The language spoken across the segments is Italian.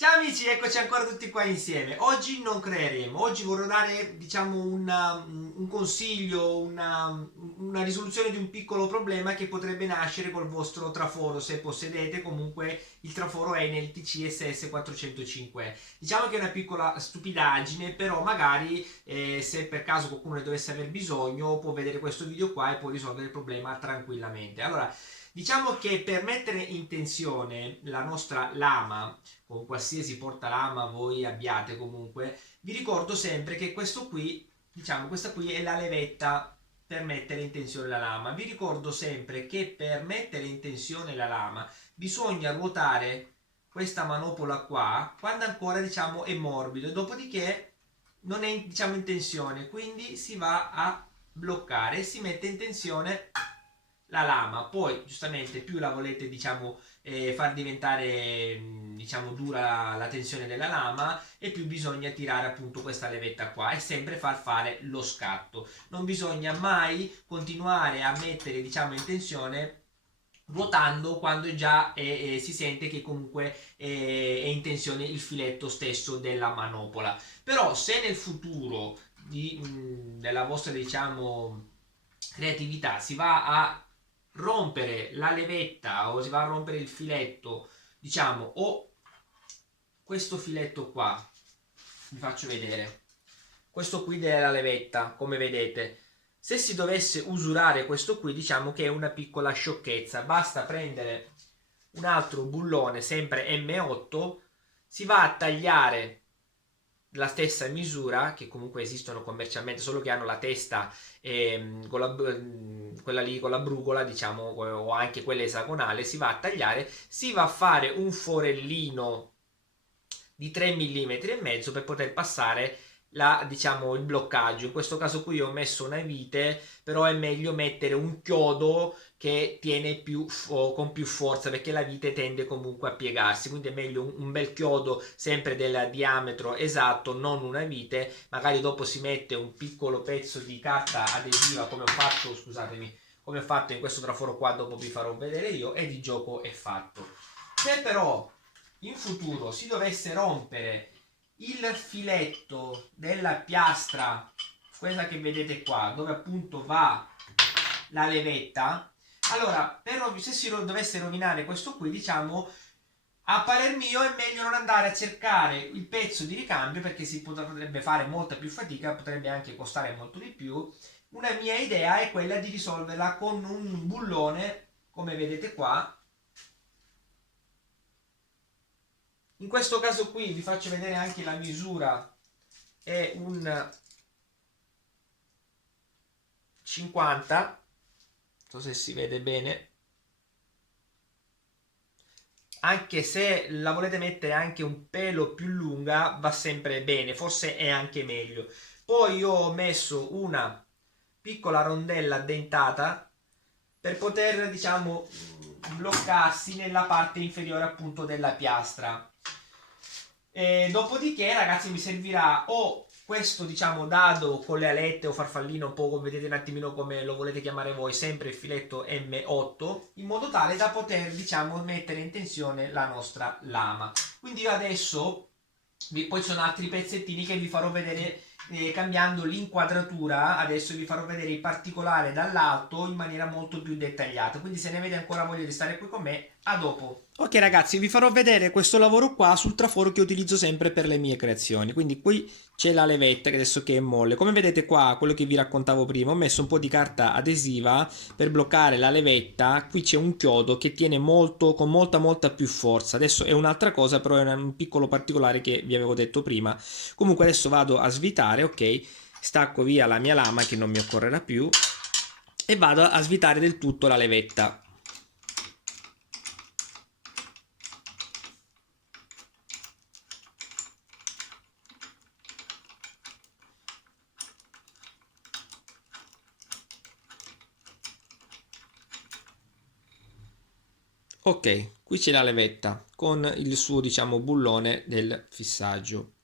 Ciao amici, eccoci ancora tutti qua insieme. Oggi non creeremo, oggi vorrei dare, diciamo, un consiglio, una risoluzione di un piccolo problema che potrebbe nascere col vostro traforo, se possedete comunque il traforo Enel TCSS 405. Diciamo che è una piccola stupidaggine, però magari se per caso qualcuno ne dovesse aver bisogno può vedere questo video qua e può risolvere il problema tranquillamente. Allora, diciamo che per mettere in tensione la nostra lama, con qualsiasi portalama voi abbiate comunque, vi ricordo sempre che questo qui, diciamo, questa qui è la levetta per mettere in tensione la lama. Vi ricordo sempre che per mettere in tensione la lama bisogna ruotare questa manopola qua quando ancora, diciamo, è morbido, dopodiché non è, diciamo, in tensione, quindi si va a bloccare e si mette in tensione la lama. Poi giustamente più la volete, diciamo, far diventare, diciamo, dura la tensione della lama, e più bisogna tirare appunto questa levetta qua e sempre far fare lo scatto. Non bisogna mai continuare a mettere, diciamo, in tensione ruotando quando già si sente che comunque è in tensione il filetto stesso della manopola. Però se nel futuro della vostra, diciamo, creatività si va a rompere la levetta o si va a rompere il filetto, diciamo, o questo filetto qua, vi faccio vedere, questo qui della levetta, come vedete, se si dovesse usurare questo qui, diciamo che è una piccola sciocchezza. Basta prendere un altro bullone, sempre M8, si va a tagliare la stessa misura, che comunque esistono commercialmente, solo che hanno la testa quella lì con la brugola, diciamo, o anche quella esagonale. Si va a tagliare, si va a fare un forellino di 3 mm e mezzo per poter passare diciamo, il bloccaggio. In questo caso qui ho messo una vite, però è meglio mettere un chiodo che tiene con più forza, perché la vite tende comunque a piegarsi, quindi è meglio un bel chiodo sempre del diametro esatto, non una vite. Magari dopo si mette un piccolo pezzo di carta adesiva, come ho fatto, scusatemi, come ho fatto in questo traforo qua, dopo vi farò vedere io, e di gioco è fatto. Se però in futuro si dovesse rompere il filetto della piastra, quella che vedete qua, dove appunto va la levetta, allora se si dovesse rovinare questo qui, diciamo, a parer mio è meglio non andare a cercare il pezzo di ricambio, perché si potrebbe fare molta più fatica, potrebbe anche costare molto di più. Una mia idea è quella di risolverla con un bullone, come vedete qua. In questo caso qui vi faccio vedere anche la misura, è un 50, non so se si vede bene, anche se la volete mettere anche un pelo più lunga va sempre bene, forse è anche meglio. Poi io ho messo una piccola rondella dentata per poter, diciamo, bloccarsi nella parte inferiore appunto della piastra. E dopodiché, ragazzi, mi servirà o questo, diciamo, dado con le alette o farfallino, un po' vedete un attimino come lo volete chiamare voi, sempre il filetto M8, in modo tale da poter, diciamo, mettere in tensione la nostra lama. Quindi io adesso, poi sono altri pezzettini che vi farò vedere cambiando l'inquadratura. Adesso vi farò vedere il particolare dall'alto in maniera molto più dettagliata, quindi se ne avete ancora voglia di stare qui con me, a dopo. Ok ragazzi, vi farò vedere questo lavoro qua sul traforo che utilizzo sempre per le mie creazioni. Quindi qui c'è la levetta che adesso che è molle. Come vedete qua, quello che vi raccontavo prima, ho messo un po' di carta adesiva per bloccare la levetta. Qui c'è un chiodo che tiene molto, con molta più forza. Adesso è un'altra cosa, però è un piccolo particolare che vi avevo detto prima. Comunque adesso vado a svitare, ok? Stacco via la mia lama che non mi occorrerà più e vado a svitare del tutto la levetta. Ok, qui c'è la levetta con il suo, diciamo, bullone del fissaggio.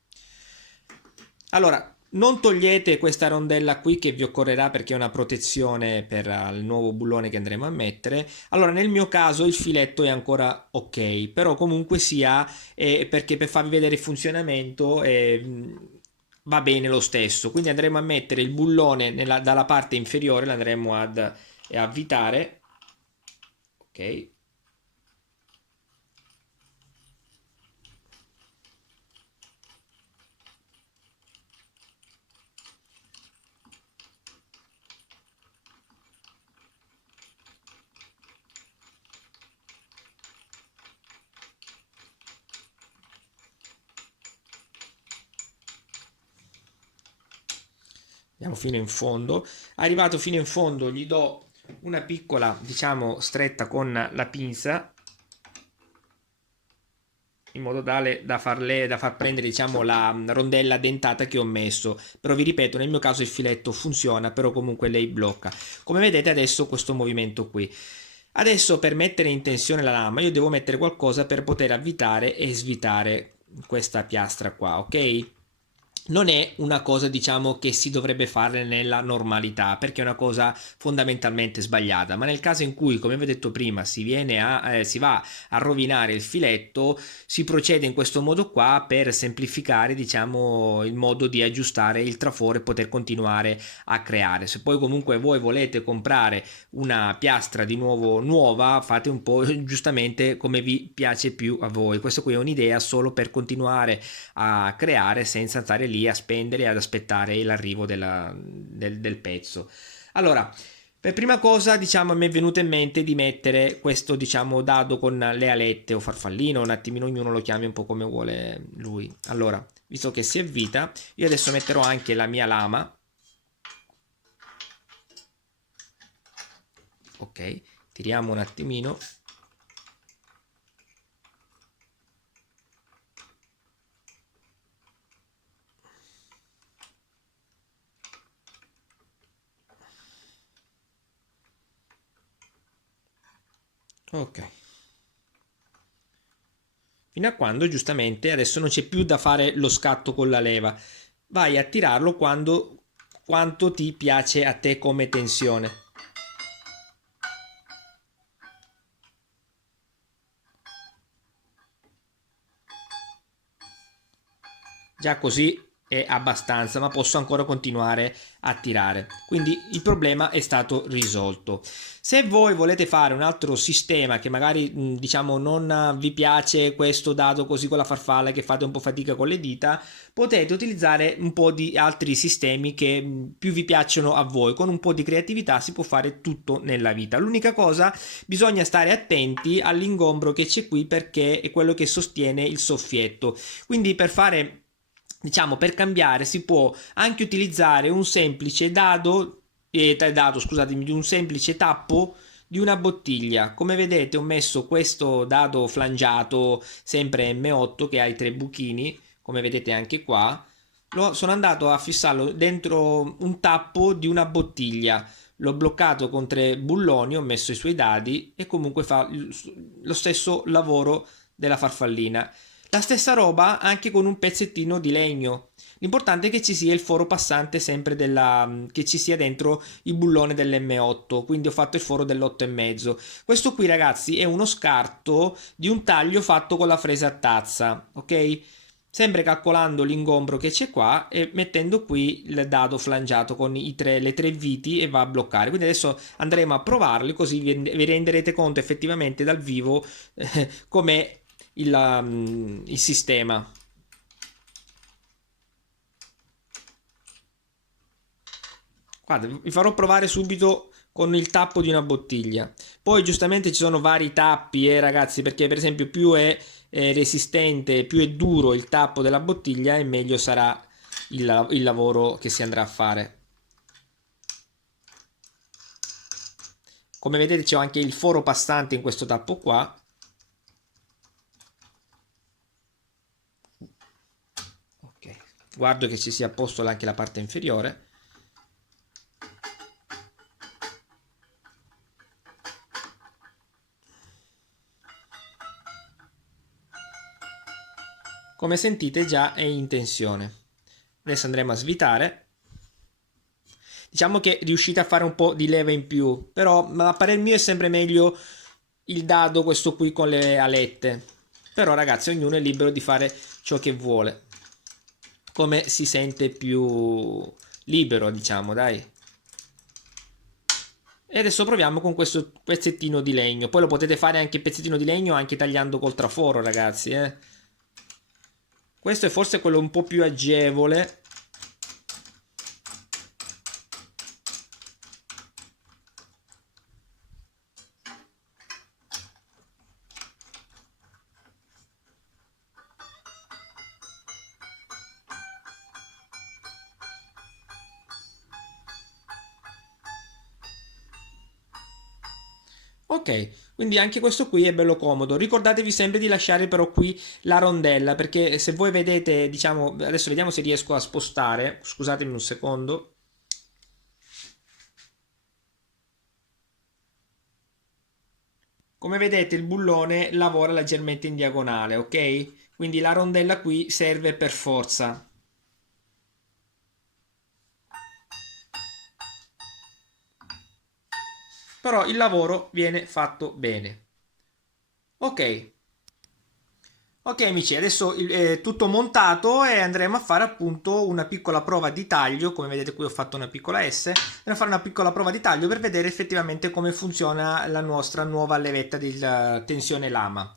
Allora, Non togliete questa rondella qui che vi occorrerà perché è una protezione per il nuovo bullone che andremo a mettere. Allora, nel mio caso il filetto è ancora ok, però comunque sia, perché per farvi vedere il funzionamento va bene lo stesso. Quindi andremo a mettere il bullone dalla parte inferiore, l'andremo ad avvitare. Ok. Andiamo fino in fondo. Arrivato fino in fondo gli do una piccola, diciamo, stretta con la pinza in modo tale da far prendere, diciamo, la rondella dentata che ho messo. Però vi ripeto, nel mio caso il filetto funziona, però comunque lei blocca. Come vedete adesso questo movimento qui. Adesso per mettere in tensione la lama io devo mettere qualcosa per poter avvitare e svitare questa piastra qua, ok? Non è una cosa, diciamo, che si dovrebbe fare nella normalità, perché è una cosa fondamentalmente sbagliata, ma nel caso in cui, come vi ho detto prima, si va a rovinare il filetto, si procede in questo modo qua per semplificare, diciamo, il modo di aggiustare il traforo e poter continuare a creare. Se poi comunque voi volete comprare una piastra di nuovo nuova, fate un po' giustamente come vi piace più a voi. Questo qui è un'idea solo per continuare a creare senza stare lì a spendere e ad aspettare l'arrivo del pezzo. Allora, per prima cosa, diciamo, mi è venuto in mente di mettere questo, diciamo, dado con le alette o farfallino, un attimino ognuno lo chiami un po' come vuole lui. Allora, visto che si avvita, io adesso metterò anche la mia lama. Ok, tiriamo un attimino. Ok. Fino a quando giustamente adesso non c'è più da fare lo scatto con la leva. Vai a tirarlo quanto ti piace a te come tensione. Già così è abbastanza, ma posso ancora continuare a tirare. Quindi il problema è stato risolto. Se voi volete fare un altro sistema che magari diciamo non vi piace questo dato così con la farfalla, che fate un po' fatica con le dita, potete utilizzare un po' di altri sistemi che più vi piacciono a voi. Con un po' di creatività si può fare tutto nella vita. L'unica cosa, bisogna stare attenti all'ingombro che c'è qui perché è quello che sostiene il soffietto. Quindi per fare, diciamo, per cambiare si può anche utilizzare un semplice scusatemi, di un semplice tappo di una bottiglia. Come vedete ho messo questo dado flangiato sempre M8 che ha i tre buchini, come vedete anche qua. Sono andato a fissarlo dentro un tappo di una bottiglia. L'ho bloccato con tre bulloni, ho messo i suoi dadi e comunque fa lo stesso lavoro della farfallina. La stessa roba anche con un pezzettino di legno. L'importante è che ci sia il foro passante sempre che ci sia dentro il bullone dell'M8, quindi ho fatto il foro dell'8,5. Questo qui ragazzi è uno scarto di un taglio fatto con la fresa a tazza, ok? Sempre calcolando l'ingombro che c'è qua e mettendo qui il dado flangiato con le tre viti e va a bloccare. Quindi adesso andremo a provarli così vi renderete conto effettivamente dal vivo com'è il sistema. Guarda, vi farò provare subito con il tappo di una bottiglia. Poi giustamente ci sono vari tappi, ragazzi, perché per esempio più è resistente, più è duro il tappo della bottiglia e meglio sarà il lavoro che si andrà a fare. Come vedete c'è anche il foro passante in questo tappo qua. Ok, guardo che ci sia a posto anche la parte inferiore. Come sentite già è in tensione. Adesso andremo a svitare. Diciamo che riuscite a fare un po' di leva in più, però a parer mio è sempre meglio il dado questo qui con le alette. Però ragazzi, ognuno è libero di fare ciò che vuole, come si sente più libero, diciamo, dai. E adesso proviamo con questo pezzettino di legno. Poi lo potete fare anche pezzettino di legno anche tagliando col traforo, ragazzi, eh. Questo è forse quello un po' più agevole. Ok, quindi anche questo qui è bello comodo. Ricordatevi sempre di lasciare però qui la rondella, perché se voi vedete, diciamo, adesso vediamo se riesco a spostare, scusatemi un secondo. Come vedete il bullone lavora leggermente in diagonale, ok? Quindi la rondella qui serve per forza. Però il lavoro viene fatto bene. Ok. Ok amici, adesso è tutto montato e andremo a fare appunto una piccola prova di taglio. Come vedete qui ho fatto una piccola S. Andremo a fare una piccola prova di taglio per vedere effettivamente come funziona la nostra nuova levetta di tensione lama.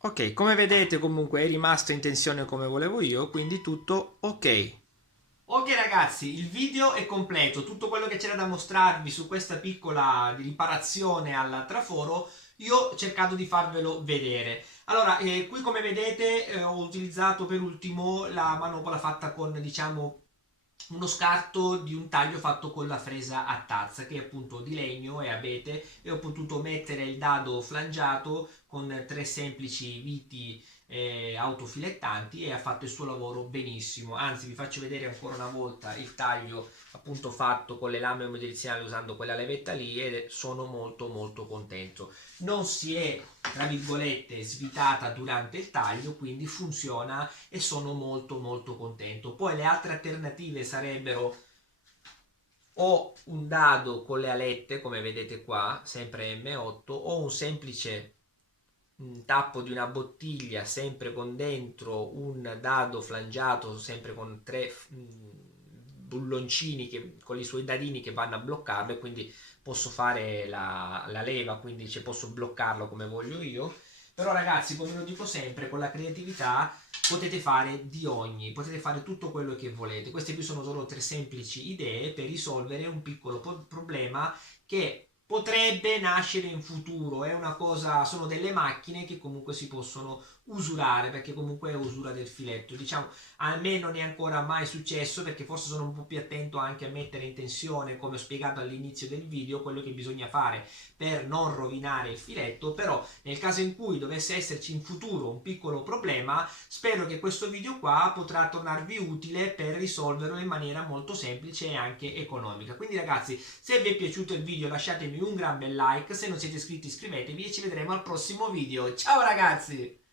Ok, come vedete comunque è rimasto in tensione come volevo io, quindi tutto ok. Ok ragazzi, il video è completo, tutto quello che c'era da mostrarvi su questa piccola riparazione al traforo, io ho cercato di farvelo vedere. Allora, qui come vedete ho utilizzato per ultimo la manopola fatta con, diciamo, uno scarto di un taglio fatto con la fresa a tazza, che è appunto di legno e abete, e ho potuto mettere il dado flangiato con tre semplici viti autofilettanti e ha fatto il suo lavoro benissimo. Anzi, vi faccio vedere ancora una volta il taglio appunto fatto con le lame omodirezionali usando quella levetta lì ed sono molto molto contento. Non si è tra virgolette svitata durante il taglio, quindi funziona e sono molto molto contento. Poi le altre alternative sarebbero o un dado con le alette come vedete qua, sempre M8, o un semplice tappo di una bottiglia sempre con dentro un dado flangiato sempre con tre bulloncini con i suoi dadini che vanno a bloccarlo e quindi posso fare la leva, quindi posso bloccarlo come voglio io. Però ragazzi, come lo dico sempre, con la creatività potete fare di ogni, potete fare tutto quello che volete. Queste qui sono solo tre semplici idee per risolvere un piccolo problema che potrebbe nascere in futuro. È una cosa, sono delle macchine che comunque si possono usurare, perché comunque è usura del filetto. Diciamo, a me non è ancora mai successo, perché forse sono un po' più attento anche a mettere in tensione, come ho spiegato all'inizio del video, quello che bisogna fare per non rovinare il filetto. Però nel caso in cui dovesse esserci in futuro un piccolo problema, spero che questo video qua potrà tornarvi utile per risolverlo in maniera molto semplice e anche economica. Quindi ragazzi, se vi è piaciuto il video lasciatemi un gran bel like, se non siete iscritti iscrivetevi e ci vedremo al prossimo video. Ciao ragazzi!